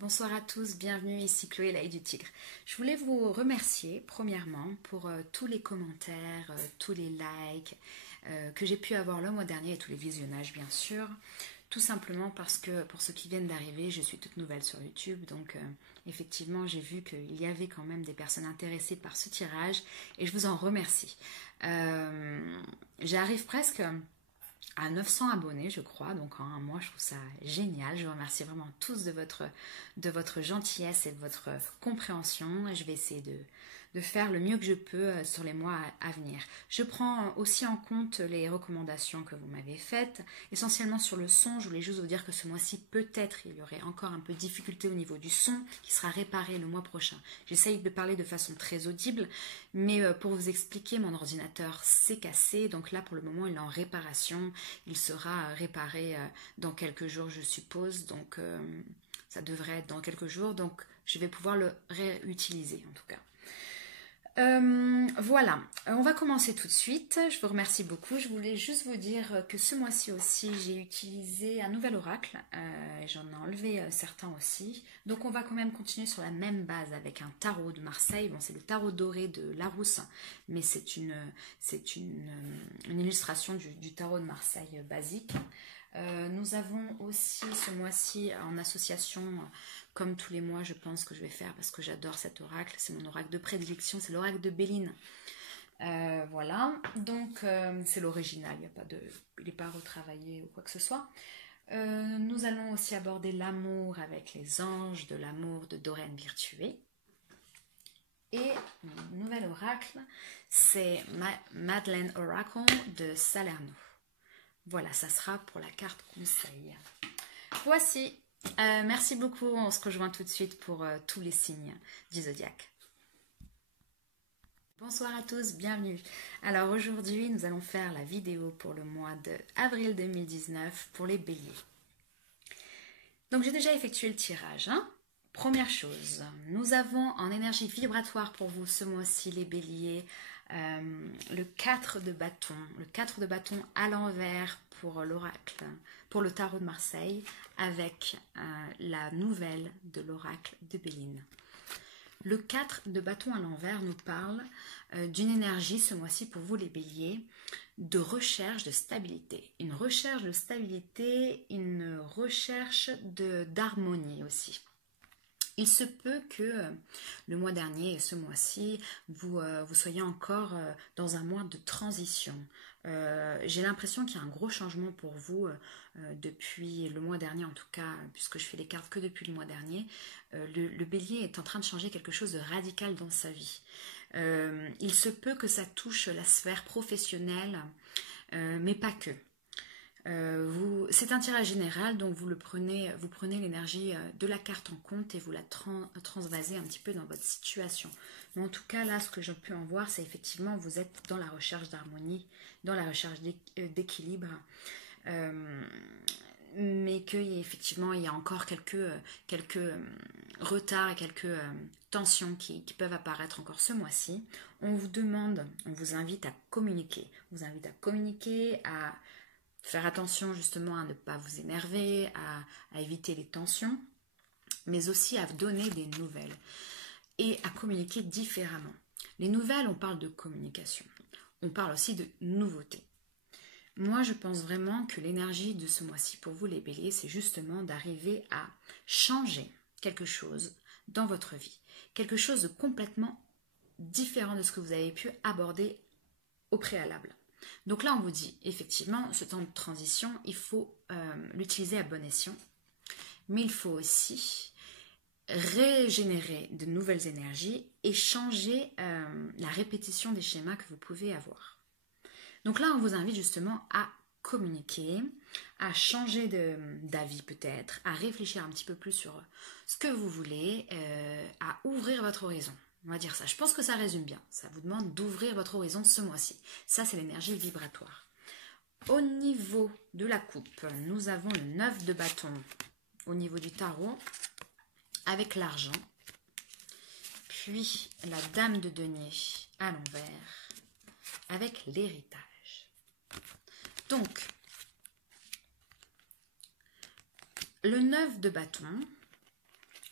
Bonsoir à tous, bienvenue ici Chloé l'œil du tigre. Je voulais vous remercier premièrement pour tous les commentaires, tous les likes que j'ai pu avoir le mois dernier et tous les visionnages bien sûr. Tout simplement parce que pour ceux qui viennent d'arriver, je suis toute nouvelle sur YouTube, donc effectivement j'ai vu qu'il y avait quand même des personnes intéressées par ce tirage et je vous en remercie. J'arrive presque à 900 abonnés, je crois. Donc en un mois, je trouve ça génial. Je vous remercie vraiment tous de votre gentillesse et de votre compréhension. Je vais essayer de faire le mieux que je peux sur les mois à venir. Je prends aussi en compte les recommandations que vous m'avez faites, essentiellement sur le son. Je voulais juste vous dire que ce mois-ci, peut-être, il y aurait encore un peu de difficulté au niveau du son qui sera réparé le mois prochain. J'essaye de parler de façon très audible, mais pour vous expliquer, mon ordinateur s'est cassé. Donc là, pour le moment, il est en réparation. Il sera réparé dans quelques jours, je suppose. Donc ça devrait être dans quelques jours. Donc je vais pouvoir le réutiliser en tout cas. Voilà, on va commencer tout de suite. Je vous remercie beaucoup. Je voulais juste vous dire que ce mois-ci aussi, j'ai utilisé un nouvel oracle. J'en ai enlevé certains aussi. Donc on va quand même continuer sur la même base avec un tarot de Marseille. Bon, c'est le tarot doré de Larousse, mais c'est une illustration du tarot de Marseille basique. Nous avons aussi ce mois-ci en association, comme tous les mois je pense que je vais faire parce que j'adore cet oracle, c'est mon oracle de prédilection, c'est l'oracle de Béline. Voilà, donc c'est l'original, il n'est pas retravaillé ou quoi que ce soit. Nous allons aussi aborder l'amour avec les anges de l'amour de Doreen Virtué. Et mon nouvel oracle, c'est Madeleine Oracle de Salerno. Voilà, ça sera pour la carte conseil. Voici. Merci beaucoup. On se rejoint tout de suite pour tous les signes du zodiaque. Bonsoir à tous, bienvenue. Alors aujourd'hui, nous allons faire la vidéo pour le mois de avril 2019 pour les béliers. Donc j'ai déjà effectué le tirage. Première chose, nous avons en énergie vibratoire pour vous ce mois-ci les béliers. Le 4 de bâton, le 4 de bâton à l'envers pour l'oracle, pour le tarot de Marseille, avec la nouvelle de l'oracle de Béline. Le 4 de bâton à l'envers nous parle d'une énergie ce mois-ci pour vous les béliers, de recherche de stabilité. Une recherche de stabilité, une recherche d'harmonie aussi. Il se peut que le mois dernier et ce mois-ci, vous soyez encore dans un mois de transition. J'ai l'impression qu'il y a un gros changement pour vous depuis le mois dernier, en tout cas, puisque je fais les cartes que depuis le mois dernier. Le bélier est en train de changer quelque chose de radical dans sa vie. Il se peut que ça touche la sphère professionnelle, mais pas que. C'est un tirage général, donc vous prenez l'énergie de la carte en compte et vous la transvasez un petit peu dans votre situation. Mais en tout cas, là, ce que je peux en voir, c'est effectivement vous êtes dans la recherche d'harmonie, dans la recherche d'équilibre, mais qu'effectivement, il y a encore quelques retards et quelques tensions qui peuvent apparaître encore ce mois-ci. On vous invite à communiquer. On vous invite à communiquer, à faire attention justement à ne pas vous énerver, à éviter les tensions, mais aussi à donner des nouvelles et à communiquer différemment. Les nouvelles, on parle de communication. On parle aussi de nouveautés. Moi, je pense vraiment que l'énergie de ce mois-ci pour vous les béliers, c'est justement d'arriver à changer quelque chose dans votre vie. Quelque chose de complètement différent de ce que vous avez pu aborder au préalable. Donc là, on vous dit, effectivement, ce temps de transition, il faut l'utiliser à bon escient, mais il faut aussi régénérer de nouvelles énergies et changer la répétition des schémas que vous pouvez avoir. Donc là, on vous invite justement à communiquer, à changer d'avis peut-être, à réfléchir un petit peu plus sur ce que vous voulez, à ouvrir votre horizon. On va dire ça. Je pense que ça résume bien. Ça vous demande d'ouvrir votre horizon ce mois-ci. Ça, c'est l'énergie vibratoire. Au niveau de la coupe, nous avons le 9 de bâton au niveau du tarot avec l'argent. Puis la dame de denier à l'envers avec l'héritage. Donc, le 9 de bâton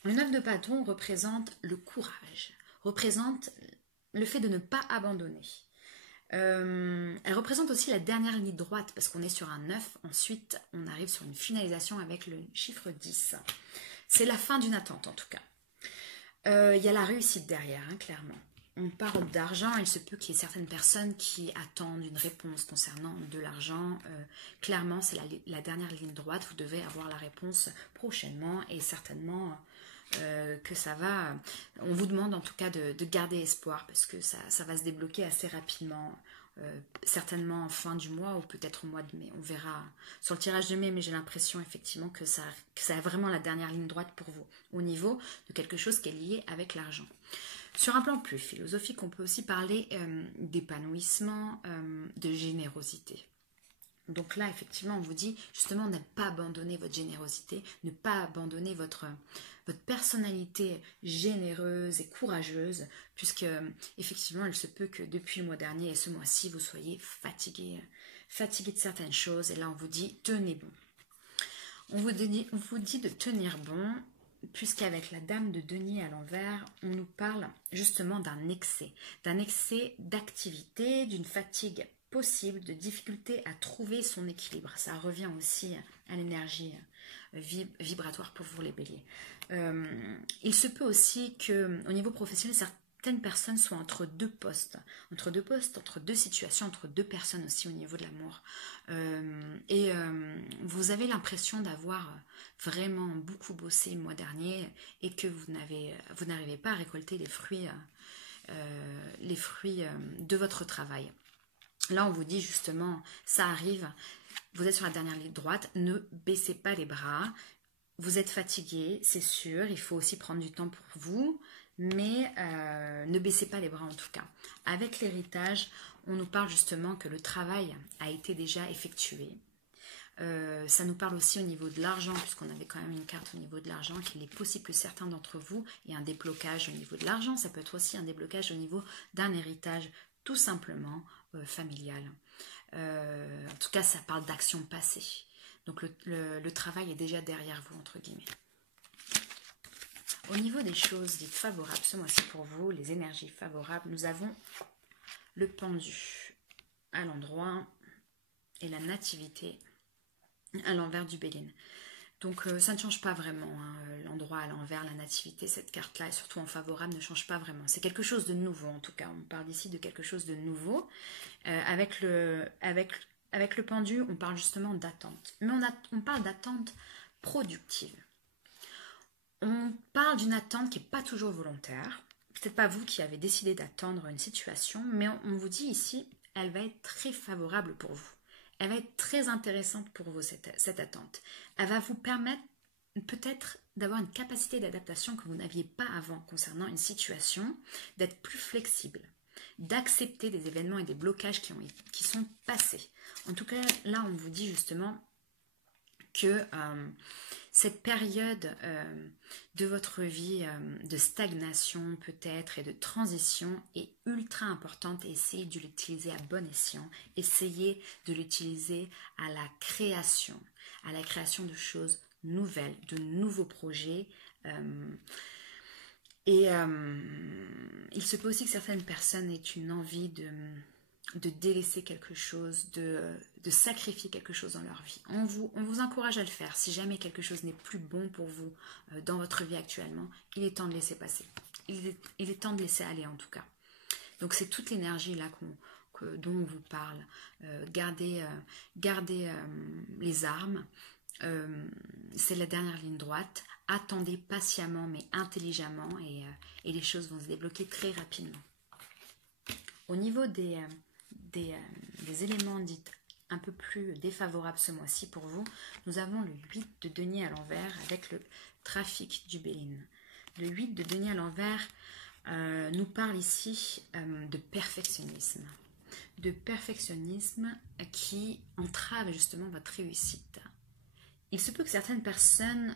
Le 9 de bâton représente le courage, représente le fait de ne pas abandonner. Elle représente aussi la dernière ligne droite parce qu'on est sur un 9, ensuite on arrive sur une finalisation avec le chiffre 10. C'est la fin d'une attente en tout cas. Il y a la réussite derrière, hein, clairement. On parle d'argent, il se peut qu'il y ait certaines personnes qui attendent une réponse concernant de l'argent. Clairement, c'est la dernière ligne droite, vous devez avoir la réponse prochainement et certainement que ça va. On vous demande en tout cas de garder espoir parce que ça va se débloquer assez rapidement. Certainement en fin du mois ou peut-être au mois de mai. On verra sur le tirage de mai, mais j'ai l'impression effectivement que ça a vraiment la dernière ligne droite pour vous au niveau de quelque chose qui est lié avec l'argent. Sur un plan plus philosophique, on peut aussi parler d'épanouissement, de générosité. Donc là, effectivement, on vous dit justement ne pas abandonner votre générosité, ne pas abandonner votre personnalité généreuse et courageuse, puisque effectivement, il se peut que depuis le mois dernier et ce mois-ci, vous soyez fatigué de certaines choses. Et là, on vous dit tenez bon. On vous dit de tenir bon, puisqu'avec la dame de denier à l'envers, on nous parle justement d'un excès d'activité, d'une fatigue possible, de difficulté à trouver son équilibre. Ça revient aussi à l'énergie vibratoire pour vous les béliers. Il se peut aussi qu'au niveau professionnel, certaines personnes soient entre deux postes, entre deux situations, entre deux personnes aussi au niveau de l'amour. Vous avez l'impression d'avoir vraiment beaucoup bossé le mois dernier et que vous n'arrivez pas à récolter les fruits de votre travail. Là, on vous dit justement, ça arrive, vous êtes sur la dernière ligne droite, ne baissez pas les bras, vous êtes fatigué, c'est sûr, il faut aussi prendre du temps pour vous, mais ne baissez pas les bras en tout cas. Avec l'héritage, on nous parle justement que le travail a été déjà effectué. Ça nous parle aussi au niveau de l'argent, puisqu'on avait quand même une carte au niveau de l'argent, qu'il est possible que certains d'entre vous aient un déblocage au niveau de l'argent. Ça peut être aussi un déblocage au niveau d'un héritage, tout simplement familial. En tout cas, ça parle d'action passée. Donc le travail est déjà derrière vous, entre guillemets. Au niveau des choses dites favorables ce mois-ci pour vous, les énergies favorables, nous avons le pendu à l'endroit et la nativité à l'envers du Béline. Donc ça ne change pas vraiment, hein. L'endroit à l'envers, la nativité, cette carte-là, et surtout en favorable, ne change pas vraiment. C'est quelque chose de nouveau en tout cas, on parle ici de quelque chose de nouveau. Avec le pendu, on parle justement d'attente. Mais on parle d'attente productive. On parle d'une attente qui n'est pas toujours volontaire. Peut-être pas vous qui avez décidé d'attendre une situation, mais on vous dit ici, elle va être très favorable pour vous. Elle va être très intéressante pour vous, cette attente. Elle va vous permettre peut-être d'avoir une capacité d'adaptation que vous n'aviez pas avant concernant une situation, d'être plus flexible, d'accepter des événements et des blocages qui sont passés. En tout cas, là, on vous dit justement que cette période de votre vie de stagnation peut-être et de transition est ultra importante. Essayez de l'utiliser à bon escient. Essayez de l'utiliser à la création de choses nouvelles, de nouveaux projets. Il se peut aussi que certaines personnes aient une envie de délaisser quelque chose, de sacrifier quelque chose dans leur vie. On vous encourage à le faire. Si jamais quelque chose n'est plus bon pour vous dans votre vie actuellement, il est temps de laisser passer. Il est temps de laisser aller en tout cas. Donc c'est toute l'énergie là dont on vous parle. Gardez les armes. C'est la dernière ligne droite. Attendez patiemment mais intelligemment et les choses vont se débloquer très rapidement. Au niveau des éléments dits un peu plus défavorables ce mois-ci pour vous, nous avons le 8 de denier à l'envers avec le trafic du Béline. Le 8 de denier à l'envers nous parle ici de perfectionnisme. De perfectionnisme qui entrave justement votre réussite. Il se peut que certaines personnes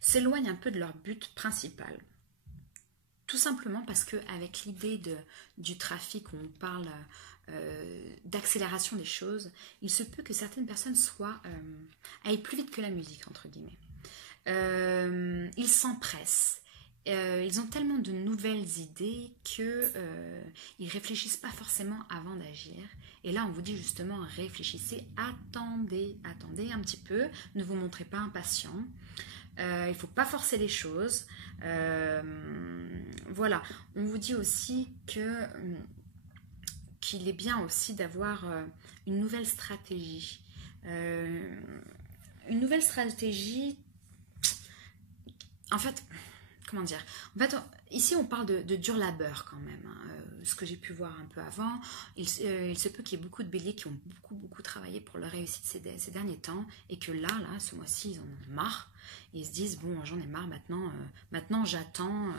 s'éloignent un peu de leur but principal. Tout simplement parce qu'avec l'idée du trafic, où on parle d'accélération des choses, il se peut que certaines personnes aillent plus vite que la musique, entre guillemets. Ils s'empressent. Ils ont tellement de nouvelles idées que ils réfléchissent pas forcément avant d'agir. Et là, on vous dit justement, réfléchissez, attendez un petit peu, ne vous montrez pas impatient. Il ne faut pas forcer les choses. Voilà, on vous dit aussi que qu'il est bien aussi d'avoir une nouvelle stratégie. Une nouvelle stratégie, en fait, comment dire? En fait, ici on parle de dur labeur quand même, hein. Ce que j'ai pu voir un peu avant, il se peut qu'il y ait beaucoup de béliers qui ont beaucoup travaillé pour leur réussite ces derniers temps, et que là, ce mois-ci, ils en ont marre. Ils se disent, bon, j'en ai marre maintenant, maintenant j'attends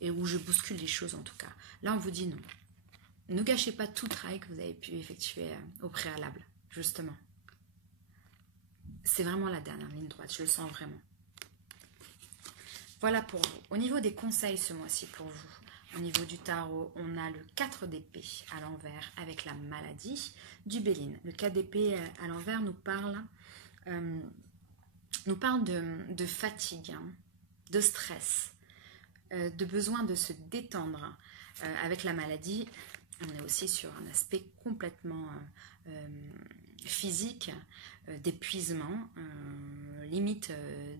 et où je bouscule les choses en tout cas. Là, on vous dit non. Ne gâchez pas tout le travail que vous avez pu effectuer au préalable, justement. C'est vraiment la dernière ligne droite, je le sens vraiment. Voilà pour vous. Au niveau des conseils ce mois-ci pour vous, au niveau du tarot, on a le 4 d'épée à l'envers avec la maladie du Béline. Le 4 d'épée à l'envers nous parle de fatigue, hein, de stress, de besoin de se détendre. Avec la maladie, on est aussi sur un aspect complètement physique, d'épuisement, limite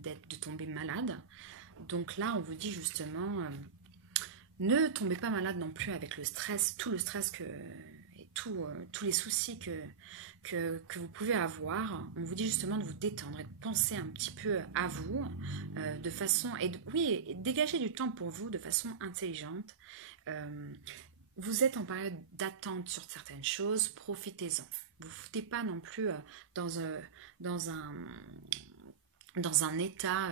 de tomber malade. Donc là, on vous dit justement, ne tombez pas malade non plus avec le stress, tout le stress et tous les soucis que vous pouvez avoir. On vous dit justement de vous détendre et de penser un petit peu à vous, de façon, et dégager du temps pour vous de façon intelligente. Vous êtes en période d'attente sur certaines choses, profitez-en. Vous ne vous foutez pas non plus dans un état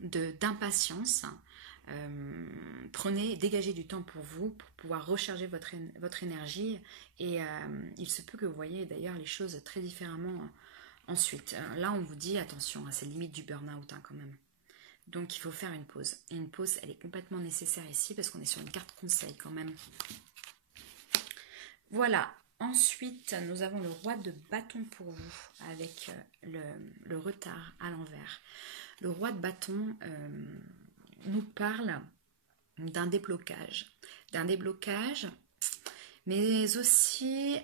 d'impatience. Dégagez du temps pour vous, pour pouvoir recharger votre énergie, et il se peut que vous voyez d'ailleurs les choses très différemment ensuite. Là, on vous dit attention, c'est limite du burn-out quand même. Donc il faut faire une pause. Et une pause, elle est complètement nécessaire ici parce qu'on est sur une carte conseil quand même. Voilà. Ensuite, nous avons le roi de bâton pour vous avec le retard à l'envers. Le roi de bâton nous parle d'un déblocage, mais aussi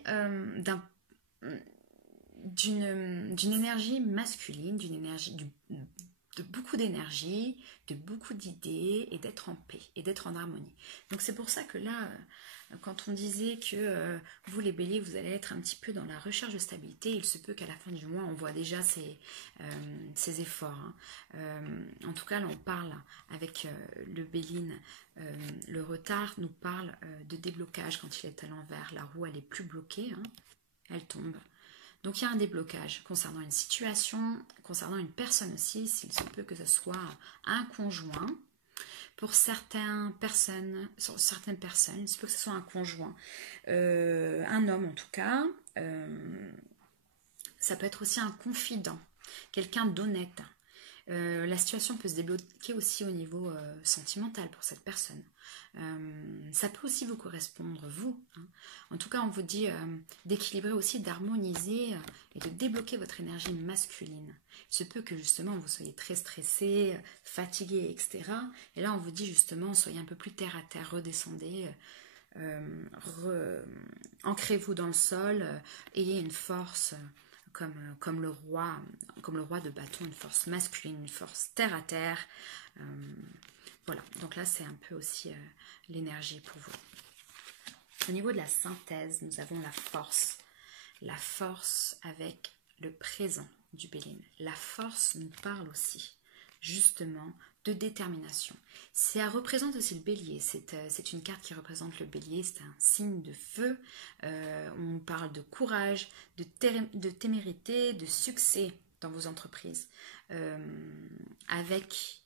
d'une énergie masculine, de beaucoup d'énergie, de beaucoup d'idées, et d'être en paix, et d'être en harmonie. Donc c'est pour ça que là, quand on disait que vous les béliers, vous allez être un petit peu dans la recherche de stabilité, il se peut qu'à la fin du mois, on voit déjà ces efforts. Hein. En tout cas, là, on parle avec le béline, le retard nous parle de déblocage quand il est à l'envers. La roue, elle est plus bloquée, hein, elle tombe. Donc il y a un déblocage concernant une situation, concernant une personne aussi, s'il se peut que ce soit un conjoint. Pour certaines personnes, il se peut que ce soit un conjoint, un homme en tout cas. Ça peut être aussi un confident, quelqu'un d'honnête. La situation peut se débloquer aussi au niveau sentimental pour cette personne. Ça peut aussi vous correspondre, vous. Hein. En tout cas, on vous dit d'équilibrer aussi, d'harmoniser et de débloquer votre énergie masculine. Il se peut que justement vous soyez très stressé, fatigué, etc. Et là, on vous dit justement, soyez un peu plus terre à terre, redescendez, ancrez-vous dans le sol, ayez une force. Comme le roi de bâton, une force masculine, une force terre à terre. Voilà, donc là c'est un peu aussi l'énergie pour vous. Au niveau de la synthèse, nous avons la force avec le présent du Béline. La force nous parle aussi justement de détermination. Ça représente aussi le bélier, c'est une carte qui représente le bélier, c'est un signe de feu, on parle de courage, de témérité, de succès dans vos entreprises. Avec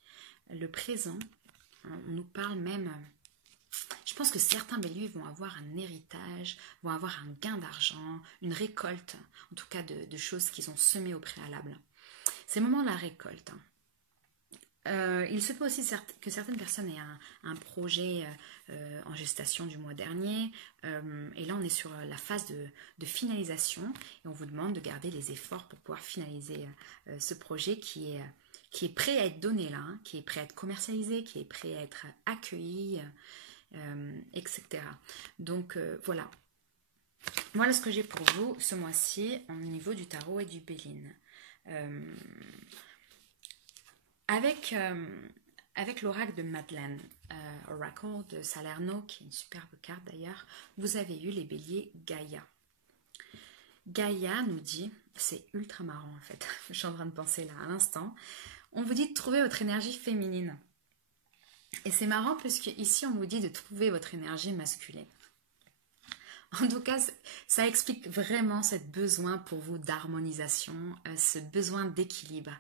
le présent, on nous parle même, je pense que certains béliers vont avoir un héritage, vont avoir un gain d'argent, une récolte, en tout cas de choses qu'ils ont semées au préalable. C'est le moment de la récolte. Il se peut aussi que certaines personnes aient un projet en gestation du mois dernier. Et là, on est sur la phase de finalisation. Et on vous demande de garder les efforts pour pouvoir finaliser ce projet qui est prêt à être donné là, hein, qui est prêt à être commercialisé, qui est prêt à être accueilli, etc. Donc, voilà. Voilà ce que j'ai pour vous ce mois-ci au niveau du tarot et du Béline. Avec l'oracle de Madeleine, Oracle de Salerno, qui est une superbe carte d'ailleurs, vous avez eu les béliers Gaïa. Gaïa nous dit, c'est ultra marrant en fait, je suis en train de penser là à l'instant, on vous dit de trouver votre énergie féminine. Et c'est marrant puisque ici on vous dit de trouver votre énergie masculine. En tout cas, ça explique vraiment ce besoin pour vous d'harmonisation, ce besoin d'équilibre.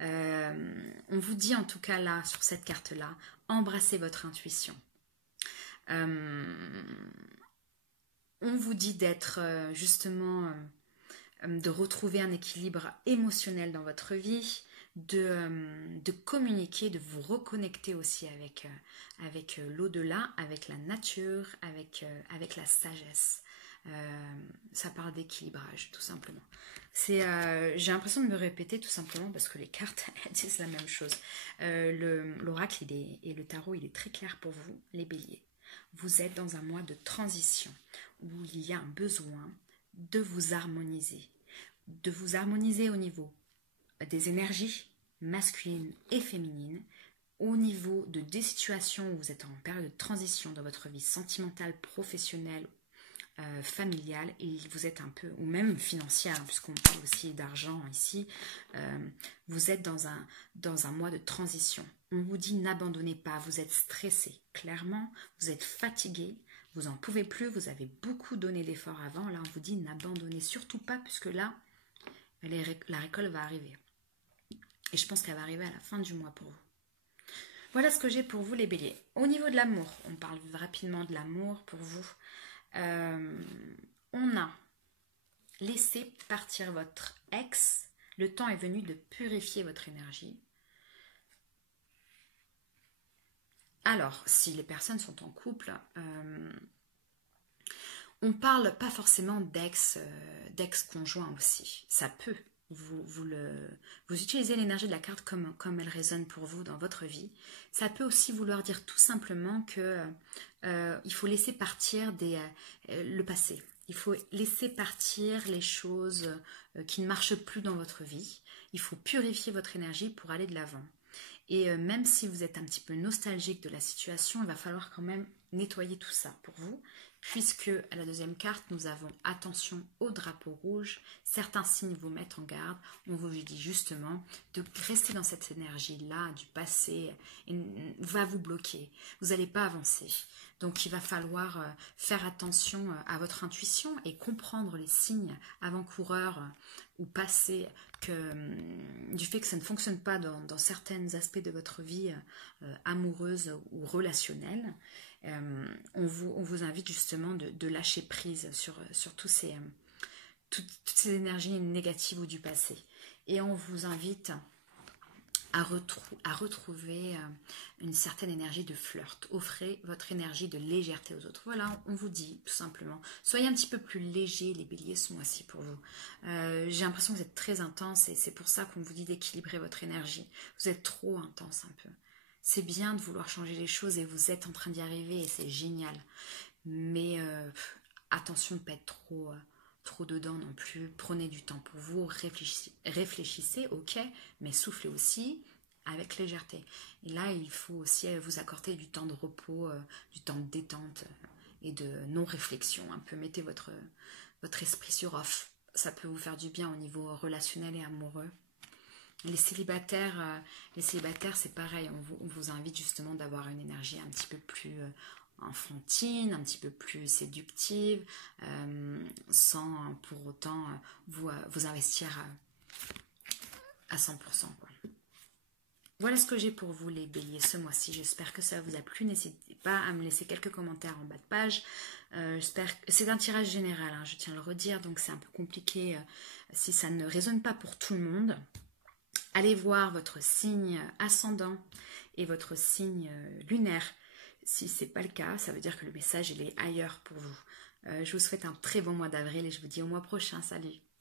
On vous dit en tout cas là, sur cette carte-là, embrassez votre intuition. On vous dit d'être justement, de retrouver un équilibre émotionnel dans votre vie, de communiquer, de vous reconnecter aussi avec l'au-delà, avec la nature, avec la sagesse. Ça parle d'équilibrage tout simplement. J'ai l'impression de me répéter tout simplement parce que les cartes elles disent la même chose. L'oracle et le tarot il est très clair pour vous les béliers. Vous êtes dans un mois de transition où il y a un besoin de vous harmoniser au niveau des énergies masculines et féminines, au niveau des situations où vous êtes en période de transition dans votre vie sentimentale, professionnelle, familiale, et vous êtes un peu, ou même financière, hein, puisqu'on parle aussi d'argent ici, vous êtes dans un mois de transition. On vous dit n'abandonnez pas, vous êtes stressé, clairement, vous êtes fatigué, vous n'en pouvez plus, vous avez beaucoup donné d'efforts avant, là on vous dit n'abandonnez surtout pas, puisque là, la récolte va arriver. Et je pense qu'elle va arriver à la fin du mois pour vous. Voilà ce que j'ai pour vous les béliers. Au niveau de l'amour, on parle rapidement de l'amour pour vous. On a laissé partir votre ex. Le temps est venu de purifier votre énergie. Alors, si les personnes sont en couple, on parle pas forcément d'ex-conjoint aussi. Ça peut. Vous utilisez l'énergie de la carte comme elle résonne pour vous dans votre vie. Ça peut aussi vouloir dire tout simplement que il faut laisser partir le passé. Il faut laisser partir les choses qui ne marchent plus dans votre vie. Il faut purifier votre énergie pour aller de l'avant. Et même si vous êtes un petit peu nostalgique de la situation, il va falloir quand même nettoyer tout ça pour vous. Puisque à la deuxième carte, nous avons attention au drapeau rouge. Certains signes vous mettent en garde. On vous dit justement de rester dans cette énergie-là du passé et va vous bloquer. Vous n'allez pas avancer. Donc il va falloir faire attention à votre intuition et comprendre les signes avant-coureurs ou passés du fait que ça ne fonctionne pas dans certains aspects de votre vie amoureuse ou relationnelle. On vous invite justement de lâcher prise sur toutes ces énergies négatives ou du passé. Et on vous invite à retrouver une certaine énergie de flirt. Offrez votre énergie de légèreté aux autres. Voilà, on vous dit tout simplement. Soyez un petit peu plus léger les béliers ce mois-ci pour vous. J'ai l'impression que vous êtes très intense et c'est pour ça qu'on vous dit d'équilibrer votre énergie. Vous êtes trop intense un peu. C'est bien de vouloir changer les choses et vous êtes en train d'y arriver et c'est génial. Mais attention de ne pas être trop dedans non plus. Prenez du temps pour vous, réfléchissez, ok, mais soufflez aussi avec légèreté. Et là, il faut aussi vous accorder du temps de repos, du temps de détente et de non-réflexion. Un peu mettez votre esprit sur off. Ça peut vous faire du bien au niveau relationnel et amoureux. Les célibataires, c'est pareil. On vous invite justement d'avoir une énergie un petit peu plus enfantine, un petit peu plus séductive, sans pour autant vous investir à 100%. Quoi. Voilà ce que j'ai pour vous les béliers ce mois-ci. J'espère que ça vous a plu. N'hésitez pas à me laisser quelques commentaires en bas de page. C'est un tirage général, hein, je tiens à le redire, donc c'est un peu compliqué si ça ne résonne pas pour tout le monde. Allez voir votre signe ascendant et votre signe lunaire. Si ce n'est pas le cas, ça veut dire que le message il est ailleurs pour vous. Je vous souhaite un très bon mois d'avril et je vous dis au mois prochain. Salut!